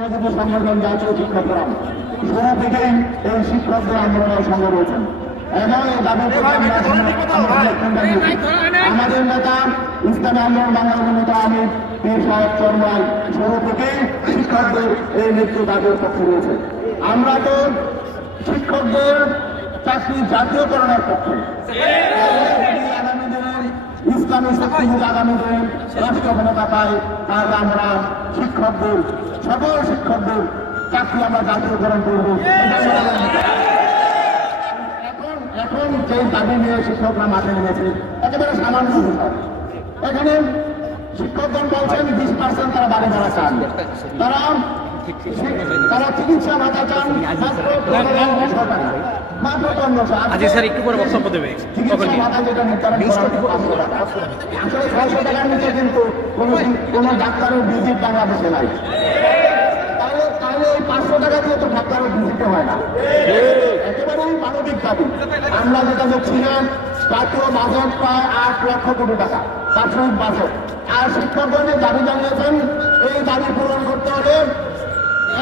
সাংবাদিক সংগঠন জাতীয় শিক্ষক ফোরাম। শুরু থেকেই এই শিক্ষকদের আন্দোলনের সঙ্গে রয়েছেন। আমাদের নেতা ইসলামী আন্দোলন বাংলাদেশের নেতা আমি পীর সাহেব চরমাই শুরু থেকেই শিক্ষকদের এই মৃত্যু দাবির পক্ষে রয়েছে। আমরা তো শিক্ষকদের চাকরি জাতীয়করণের পক্ষে। শক্তিগুলো আগামী দিনে রাষ্ট্র ক্ষমতা পায় তাহলে আমরা শিক্ষকদের সকল শিক্ষকদের চাকরি আমরা জাতীয়করণ করব। এখন যে দাবি নিয়ে শিক্ষকরা মাঠে নেমেছে, একেবারে সামান্য এখানে শিক্ষকগণ বলছেন, বিশ পার্সেন্ট তারা বাড়ি ভাড়া চান। তারা পনেরোশো আজকে স্যার একটু পরে বক্তব্য দেবে। কিন্তু কোনো ডাক্তারের ভিজিট বাংলাদেশে নাই। তাহলে তাহলে পাঁচশো টাকা দিয়ে তো ভিজিটে হয় না। একেবারেই মানবিক দাবি। আমরা যেটা দেখছিলাম জাতীয় বাজেট প্রায় আট লক্ষ কোটি টাকা। বার্ষিক বাজেট আর শিক্ষকগণের দাবি জানিয়েছেন এই দাবি পূরণ করতে হলে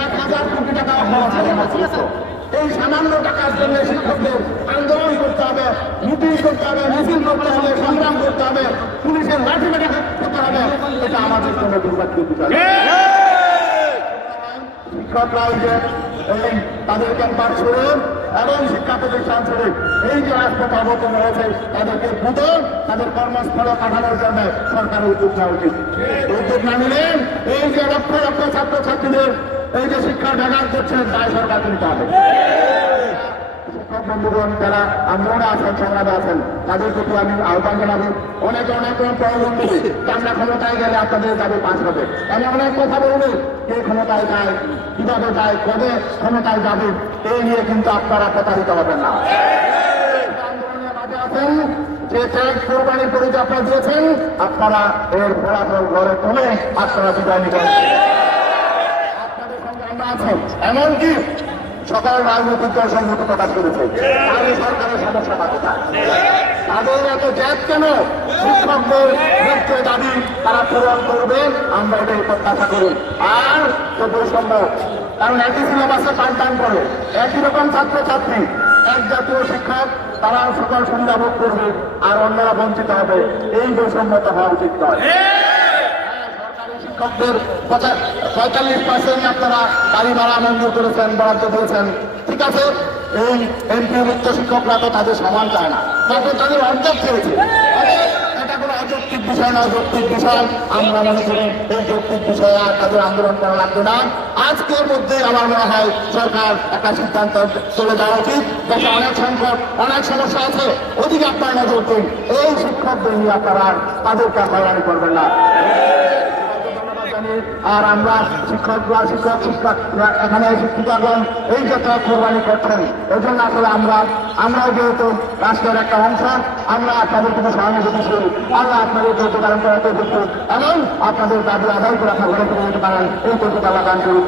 এক হাজার কোটি টাকা খরচ হবে। মাত্র। এই সামান্য টাকার জন্য শিক্ষকদের আন্দোলন করতে হবে মিটিং করতে হবে মিছিল করতে হবে সংগ্রাম করতে হবে পুলিশের লাঠি মেরে করতে হবে। এটা আমাদের জন্য শিক্ষকরা যে এই তাদের ক্যাম্পাস ছেড়ে এবং শিক্ষা প্রতিষ্ঠান ছেড়ে এই যে রাজপথ অবতন হয়েছে তাদেরকে দ্রুত তাদের কর্মস্থলে পাঠানোর জন্য সরকারের উদ্যোগ নেওয়া উচিত। উদ্যোগ না নিলে এই যে লক্ষ লক্ষ ছাত্রছাত্রীদের এই যে শিক্ষা ব্যাঘাত করছেন তাই সরকার নিতে হবে আছেন আছেন, তাদের অনেকে অনেক গেলে আপনাদের পাশ হবে অনেক কথা কে ক্ষমতায় কবে যাবে এই নিয়ে কিন্তু আপনারা প্রতারিত হবেন না। আছেন, যে কোরবানির পরিচয় আপনারা দিয়েছেন, আপনারা এর ফলাফল ঘরে তুলে আপনারা বিদায় নিবেন আপনাদের সঙ্গে আমরা আছি এমনকি সকল রাজনৈতিক দল সংহত প্রকাশ করেছে। তাহলে সরকারের সমস্যা কোথায় তাদের এত জ্যাদ কেন? শিক্ষকদের মুখ্য দাবি তারা পূরণ করবে। আমরা এটাই প্রত্যাশা করি। আর তো বৈষম্য। কারণ একই সিলেবাসে পাঠদান করে। একই রকম ছাত্রছাত্রী, এক জাতীয় শিক্ষক, তারা সকল সুবিধা ভোগ করবে আর অন্যরা বঞ্চিত হবে। এই বৈষম্য তো হওয়া উচিত নয়। পঁয়তাল্লিশ পার্সেন্ট আপনারা গাড়ি ভাড়া মঞ্জুর করেছেন, বরাদ্দ দিয়েছেন ঠিক আছে? এই এমপি মুক্ত শিক্ষকরা তো তাদের সমান চায় না। তাদের তাদের অর্ধেক চেয়েছে অযৌক্তিক বিষয় যৌক্তিক বিষয়। আমরা মনে করি এই যৌক্তিক বিষয়ে তাদের আন্দোলন করা লাগবে না। আজকের মধ্যে আমার মনে হয় সরকার একটা সিদ্ধান্ত চলে যাওয়া উচিত। অনেক সংকট, অনেক সমস্যা আছে। ওদিকে আপনার নজর দিন। এই শিক্ষকদের নিয়ে আপনারা তাদেরকে হয়রানি করবেন না। আর আমরা শিক্ষকরা শিক্ষক শিক্ষক এখানে শিক্ষিকাগণ এই যে তারা কোরবানি করছেন। এই জন্য আসলে আমরা, আমরাও যেহেতু রাষ্ট্রের একটা অংশ, আমরা আপনাদের কিন্তু সহানুভূতিশীল। আল্লাহ আপনাদের তৈরি পালন করাতে এবং আপনাদের দাবি আদায় করে আপনার ঘরে তুলে যেতে পারেন এই তৈরি আল্লাহ দান করুন।